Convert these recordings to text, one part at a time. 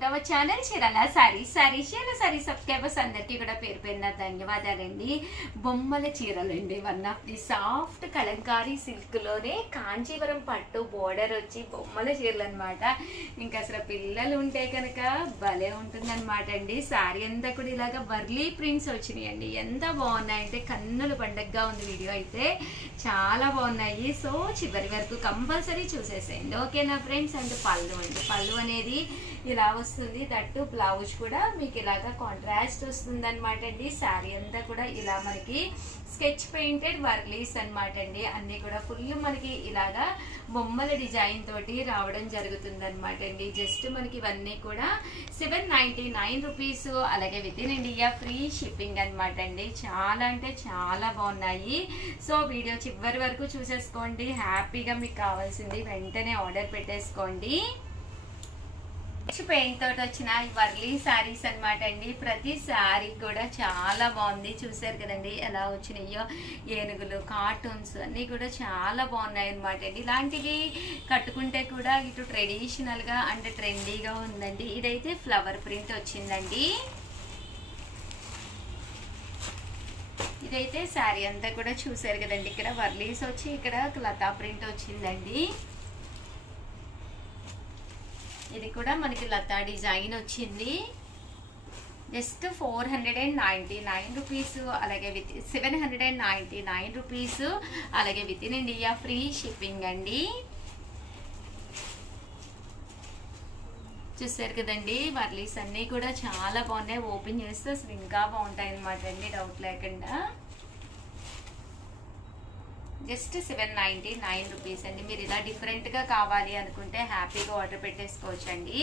తమ channel Chirala saris subscribers అందరికీ కూడా పేరు పేరున ధన్యవాదాలండి. బొమ్మల చీరలండి, one of the soft Kalamkari silk లోనే కాంచీవరం పట్టు బోర్డర్ వచ్చి బొమ్మల చీరలు అనమాట. ఇంకా అసలు పిల్లలు ఉంటే కనుక భలే ఉంటుందన్నమాట అండి. సారీ అంతా కూడా ఇలాగా వర్లీ ప్రింట్స్ వచ్చినాయండి. ఎంత బాగున్నాయంటే కన్నుల పండగగా ఉంది. వీడియో అయితే చాలా బాగున్నాయి. సో చివరి వరకు కంపల్సరీ చూసేసేయండి, ఓకేనా ఫ్రెండ్స్. అంటే పళ్ళు అండి, పళ్ళు అనేది ఇలా వస్తుంది. దట్టు బ్లౌజ్ కూడా మీకు ఇలాగా కాంట్రాస్ట్ వస్తుంది అనమాట అండి. శారీ అంతా కూడా ఇలా మనకి స్కెచ్ పెయింటెడ్ వర్లీస్ అనమాట అండి. అన్ని కూడా ఫుల్ మనకి ఇలాగా బొమ్మల డిజైన్ తోటి రావడం జరుగుతుంది అనమాట అండి. జస్ట్ మనకి ఇవన్నీ కూడా 799 రూపీస్, అలాగే with in India free shipping అనమాట అండి. చాలా అంటే చాలా బాగున్నాయి. సో వీడియో చివరి వరకు చూసేసుకోండి. హ్యాపీగా మీకు కావాల్సింది వెంటనే ఆర్డర్ పెట్టేసుకోండి. పెయింట్ తోటి వచ్చిన వర్లీ శారీస్ అనమాట అండి. ప్రతి శారీ కూడా చాలా బాగుంది. చూసారు కదండి ఎలా వచ్చినాయో. ఏనుగులు, కార్టూన్స్ అన్ని కూడా చాలా బాగున్నాయి అనమాట అండి. ఇలాంటివి కట్టుకుంటే కూడా ఇటు ట్రెడిషనల్ గా అంటే ట్రెండీగా ఉందండి. ఇదైతే ఫ్లవర్ ప్రింట్ వచ్చిందండి. ఇదైతే శారీ అంతా కూడా చూసారు కదండి. ఇక్కడ వర్లీస్ వచ్చి ఇక్కడ లతా ప్రింట్ వచ్చిందండి. ఇది కూడా మనకి లతా డిజైన్ వచ్చింది. జస్ట్ 499 రూపీస్, అలాగే విత్ 799 రూపీస్, అలాగే with in India free shipping అండి. చూసారు కదండి, వర్లీస్ అన్నీ కూడా చాలా బాగున్నాయి. ఓపెన్ చేస్తే అసలు ఇంకా బాగుంటాయి అనమాట అండి, డౌట్ లేకుండా. జస్ట్ 799 రూపీస్ అండి. మీరు ఇలా డిఫరెంట్గా కావాలి అనుకుంటే హ్యాపీగా ఆర్డర్ పెట్టేసుకోవచ్చు అండి.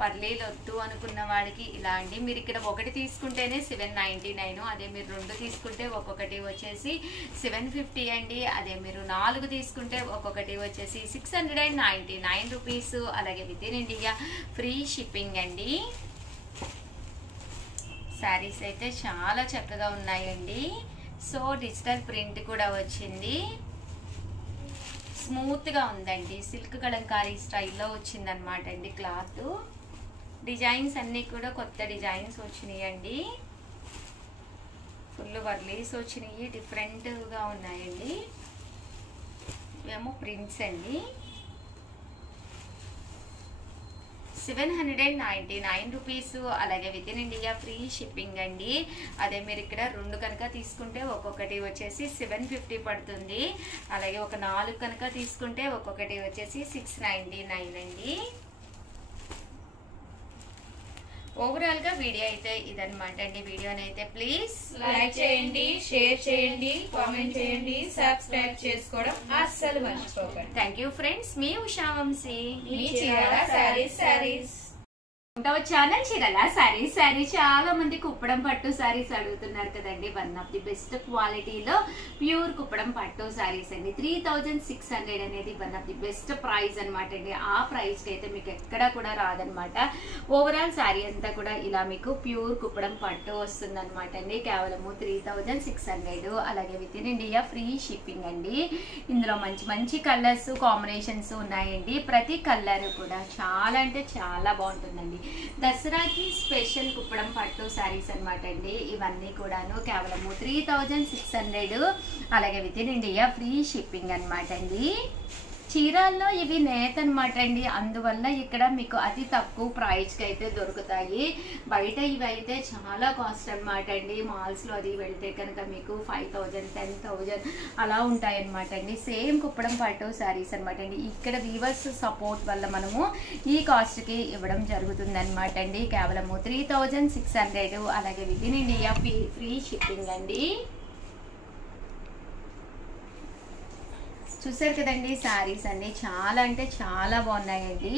వర్లీలు వద్దు అనుకున్న వాడికి ఇలా అండి. మీరు ఇక్కడ ఒకటి తీసుకుంటేనే 799, అదే మీరు రెండు తీసుకుంటే ఒక్కొక్కటి వచ్చేసి 750 అండి. అదే మీరు 4 తీసుకుంటే ఒక్కొక్కటి వచ్చేసి 699 రూపీస్, అలాగే with in India free shipping అండి. శారీస్ అయితే చాలా చక్కగా ఉన్నాయండి. సో డిజిటల్ ప్రింట్ కూడా వచ్చింది. స్మూత్ గా ఉందండి, సిల్క్ కలంకారీ స్టైల్లో వచ్చిందనమాట అండి. క్లాత్ డిజైన్స్ అన్నీ కూడా కొత్త డిజైన్స్ వచ్చినాయి అండి. ఫుల్ వర్లీస్ వచ్చినాయి, డిఫరెంట్గా ఉన్నాయండి. ఇవేమో ప్రింట్స్ అండి. 799 రూపీస్, అలాగే with in India free shipping అండి. అదే మీరు ఇక్కడ రెండు కనుక తీసుకుంటే ఒక్కొక్కటి వచ్చేసి 750 పడుతుంది. అలాగే ఒక 4 కనుక తీసుకుంటే ఒక్కొక్కటి వచ్చేసి 699 అండి. ఓవరాల్ గా వీడియో అయితే ఇదనమాట అండి. వీడియోని అయితే ప్లీజ్ లైక్ చేయండి, షేర్ చేయండి, కామెంట్ చేయండి, సబ్స్క్రైబ్ చేసుకోవడం అస్సలు మర్చిపోకండి. Thank you friends. మీ ఉషా వంశీ, మీ చీరాల సారీస్. ఛానల్ చీరాల సారీస్. చాలా మంది కుప్పడం పట్టు సారీస్ అడుగుతున్నారు కదండి. వన్ ఆఫ్ ది బెస్ట్ క్వాలిటీలో ప్యూర్ కుప్పడం పట్టు సారీస్ అండి. 3600 అనేది one of the best price అనమాట అండి. ఆ ప్రైస్ కి అయితే మీకు ఎక్కడా కూడా రాదనమాట. ఓవరాల్ సారీ అంతా కూడా ఇలా మీకు ప్యూర్ కుప్పడం పట్టు వస్తుంది అనమాట అండి. కేవలము 3600, అలాగే with in India free shipping అండి. ఇందులో మంచి మంచి కలర్స్ కాంబినేషన్స్ ఉన్నాయండి. ప్రతి కలర్ కూడా చాలా అంటే చాలా బాగుంటుందండి. దసరాకి స్పెషల్ కుప్పడం పట్టు శారీస్ అనమాట అండి. ఇవన్నీ కూడాను కేవలము 3600, అలాగే with in India free shipping అనమాట అండి. చీరాల్లో ఇవి నేత అనమాట అండి. అందువల్ల ఇక్కడ మీకు అతి తక్కువ ప్రైస్ కి అయితే దొరుకుతాయి. బయట ఇవి అయితే చాలా కాస్ట్ అనమాట అండి. మాల్స్ లో అది వెళ్తే కనుక మీకు 5000, 10,000 అలా ఉంటాయి అనమాట అండి. సేమ్ కుప్పడం పట్టు శారీస్ అనమాట అండి. ఇక్కడ వీవర్స్ సపోర్ట్ వల్ల మనము ఈ కాస్ట్ కి ఇవ్వడం జరుగుతుంది అనమాట అండి. కేవలము 3600, అలాగే with in India free shipping అండి. చూసారు కదండి, శారీస్ అన్ని చాలా అంటే చాలా బాగున్నాయండి.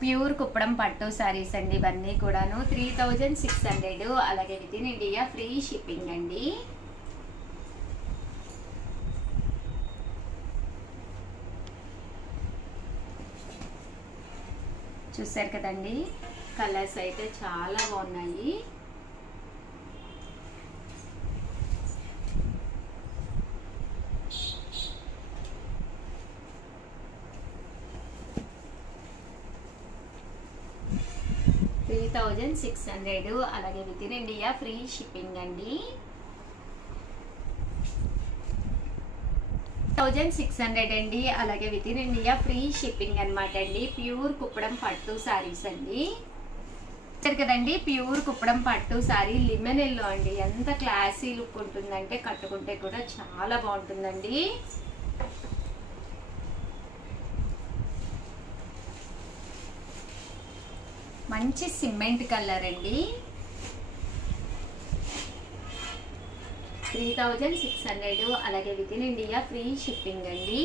ప్యూర్ కుప్పడం పట్టు శారీస్ అండి. ఇవన్నీ కూడాను 3600, అలాగే with in India free shipping అండి. చూసారు కదండి, కలర్స్ అయితే చాలా బాగున్నాయి. 3600 అలాగే with in India free shipping అండి. 1600 అండి అలాగే with in India free shipping అనమాట అండి. ప్యూర్ కుప్పడం పట్టు సారీస్ అండి కదండి. ప్యూర్ కుప్పడం పట్టు సారీ లిమెన్ ఎల్లో అండి. ఎంత క్లాసీ లుక్ ఉంటుందంటే కట్టుకుంటే కూడా చాలా బాగుంటుందండి. మంచి సిమెంట్ కలర్ అండి. 3600 అలాగే with in India free shipping అండి.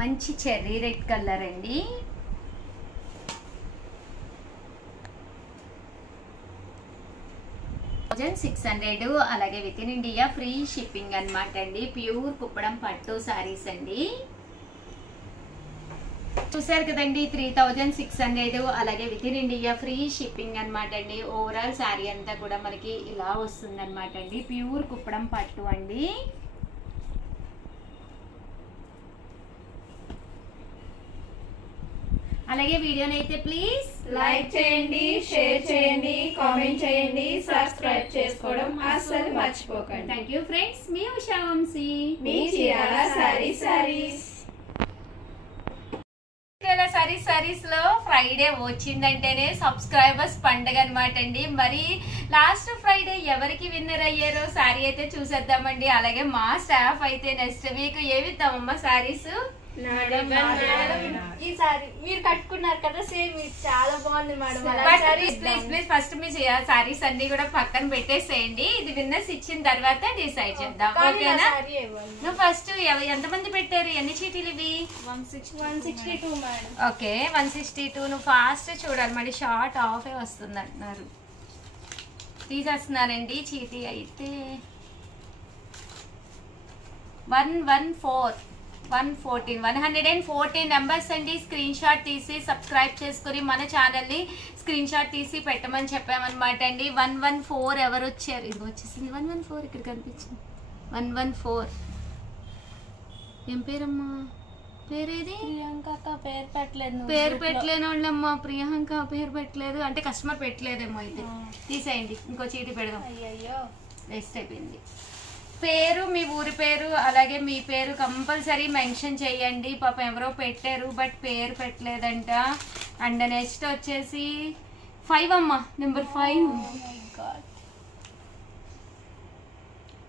మంచి చెర్రీ రెడ్ కలర్ అండి. $600 అలాగే with in India free shipping అనమాట అండి. ప్యూర్ కుప్పడం పట్టు సారీస్ అండి. చూసారు కదండి 3600 అలాగే with in India free shipping అనమాట అండి. ఓవరాల్ సారీ అంతా కూడా మనకి ఇలా వస్తుంది అనమాట అండి. ప్యూర్ కుప్పడం పట్టు అండి. అలాగే వీడియోని అయితే ప్లీజ్ లైక్ చేయండి, షేర్ చేయండి, కామెంట్ చేయండి, సబ్స్క్రైబ్ చేసుకోవడం అస్సలు మర్చిపోకండి. Thank you friends. మీ ఉషా వంశీ, మీ చీరాల సారీస్. సారీస్ లో ఫ్రైడే వచ్చిందంటేనే సబ్స్క్రైబర్స్ పండుగ అనమాట అండి. మరి లాస్ట్ ఫ్రైడే ఎవరికి విన్నర్ అయ్యారో సారీ అయితే చూసేద్దామండి. అలాగే మా స్టాఫ్ అయితే నెక్స్ట్ వీక్ ఏమిద్దామమ్మా సారీస్? ఈ సారీ మీరు కట్టుకున్నారు కదా, సేమ్ చాలా బాగుంది మేడం. ప్లీజ్ ఫస్ట్ మీ సారీస్ అన్ని కూడా పక్కన పెట్టేసేయండి. ఇది విన్నర్స్ ఇచ్చిన తర్వాత డిసైడ్ చేద్దాం, ఓకేనా? నువ్వు ఫస్ట్ ఎంతమంది పెట్టారు? ఎన్ని చీటీలు ఇవి? 162 మేడం. ఓకే 162. నువ్వు ఫాస్ట్ చూడాలి, మళ్ళీ షార్ట్ ఆఫ్ వస్తుంది అంటున్నారు. తీసేస్తున్నారండి చీటీ అయితే. 114 నెంబర్స్ అండి. స్క్రీన్ షాట్ తీసి సబ్స్క్రైబ్ చేసుకుని మన ఛానల్ ని స్క్రీన్ షాట్ తీసి పెట్టమని చెప్పామన్నమాట అండి. 114 ఎవరు వచ్చారు? ఇది వచ్చేసింది 114, ఇక్కడ కనిపించింది 114. ఏం పేరమ్మా? పేరేది? ప్రియాంక పేరు పెట్టలేదు. పేరు పెట్టలేని వాళ్ళమ్మా. ప్రియాంక పేరు పెట్టలేదు అంటే కస్టమర్ పెట్టలేదేమో. అయితే తీసేయండి, ఇంకో చీటీ పెడదాం. అయ్యో వేస్ట్ అయిపోయింది. పేరు, మీ ఊరి పేరు అలాగే మీ పేరు కంపల్సరీ మెన్షన్ చేయండి. పాపం ఎవరో పెట్టారు బట్ పేరు పెట్టలేదంట. అండ్ నెక్స్ట్ వచ్చేసి 5 అమ్మా, నెంబర్ 5.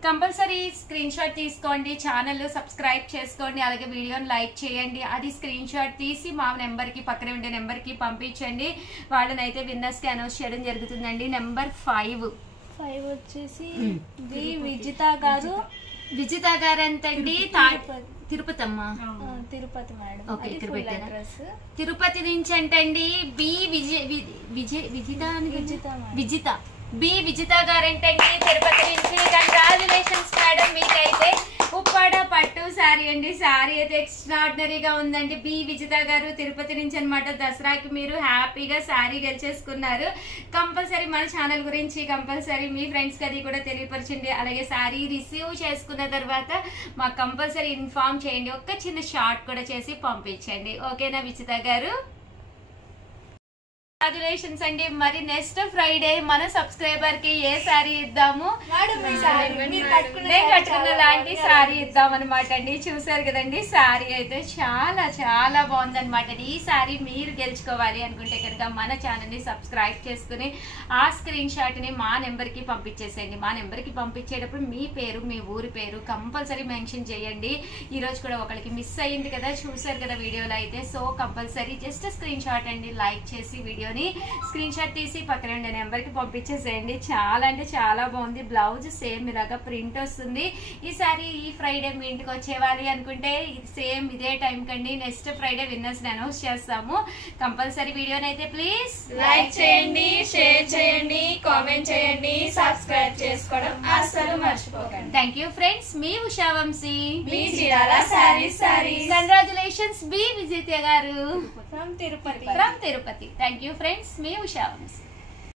కంపల్సరీ స్క్రీన్ షాట్ తీసుకోండి, ఛానల్ సబ్స్క్రైబ్ చేసుకోండి, అలాగే వీడియోని లైక్ చేయండి. అది స్క్రీన్ షాట్ తీసి మా నెంబర్కి, పక్కనే ఉండే నెంబర్కి పంపించండి. వాళ్ళనైతే విన్నర్స్కి అనౌన్స్ చేయడం జరుగుతుందండి. నెంబర్ 5 వచ్చేసి విజిత గారు. విజిత గారు ఎంతండి? తిరుపతి అమ్మా. తిరుపతి మేడం. ఓకే, ఇక్కడ పెట్టారా? తిరుపతి నుంచి అంటండి. విజిత బి విజిత గారంటండి తిరుపతి నుంచి. కంగ్రాచులేషన్స్ మేడం, మీకైతే ఉప్పాడ పట్టు సారీ అండి. సారీ అయితే ఎక్స్ట్రాడినరీగా ఉందండి. బి విజిత గారు తిరుపతి నుంచి అనమాట. దసరాకి మీరు హ్యాపీగా సారీ గెలిచేసుకున్నారు. కంపల్సరీ మన ఛానల్ గురించి కంపల్సరీ మీ ఫ్రెండ్స్ కి అది కూడా తెలియపరచండి. అలాగే సారీ రిసీవ్ చేసుకున్న తర్వాత మాకు కంపల్సరీ ఇన్ఫార్మ్ చేయండి. ఒక్క చిన్న షార్ట్ కూడా చేసి పంపించండి, ఓకేనా విజిత గారు? కంగ్రాచులేషన్స్ అండి. మరి నెక్స్ట్ ఫ్రైడే మన సబ్స్క్రైబర్ కి ఏ సారీ ఇద్దాము? నేను కట్టుకున్న లాంటి సారీ ఇద్దాం అనమాట అండి. చూసారు కదండి, సారీ అయితే చాలా చాలా బాగుంది అనమాట. ఈ సారీ మీరు గెలుచుకోవాలి అనుకుంటే కనుక మన ఛానల్ ని సబ్స్క్రైబ్ చేసుకుని ఆ స్క్రీన్ షాట్ ని మా నెంబర్ కి పంపించేసేయండి. మా నెంబర్ కి పంపించేటప్పుడు మీ పేరు, మీ ఊరి పేరు కంపల్సరీ మెన్షన్ చేయండి. ఈ రోజు కూడా ఒకరికి మిస్ అయ్యింది కదా, చూసారు కదా వీడియోలో అయితే. So compulsory just screen shot అండి, లైక్ చేసి వీడియో స్క్రీన్ షాట్ తీసి పక్కన ఉండే నెంబర్ కి పంపించేసేయండి. చాలా అంటే చాలా బాగుంది. బ్లౌజ్ సేమ్ ఇలాగా ప్రింట్ వస్తుంది. ఈ సారీ ఈ ఫ్రైడే మీ ఇంటికి వచ్చేవాలి అనుకుంటే సేమ్ ఇదే టైం కండి నెక్స్ట్ ఫ్రైడే విన్నర్స్ అనౌన్స్ చేస్తాము. కంపల్సరీ వీడియోని అయితే ప్లీజ్ లైక్ చేయండి, షేర్ చేయండి, కామెంట్ చేయండి, సబ్స్క్రైబ్ చేసుకోవడం అస్సలు మర్చిపోకండి. Thank you friends. మీ ఉషా వంశీ, మీ చీరాల సారీస్. కంగ్రాచులేషన్స్ బి విజిత గారు from Tirupati. Thank you friends. మీ ఉషా వంశీ.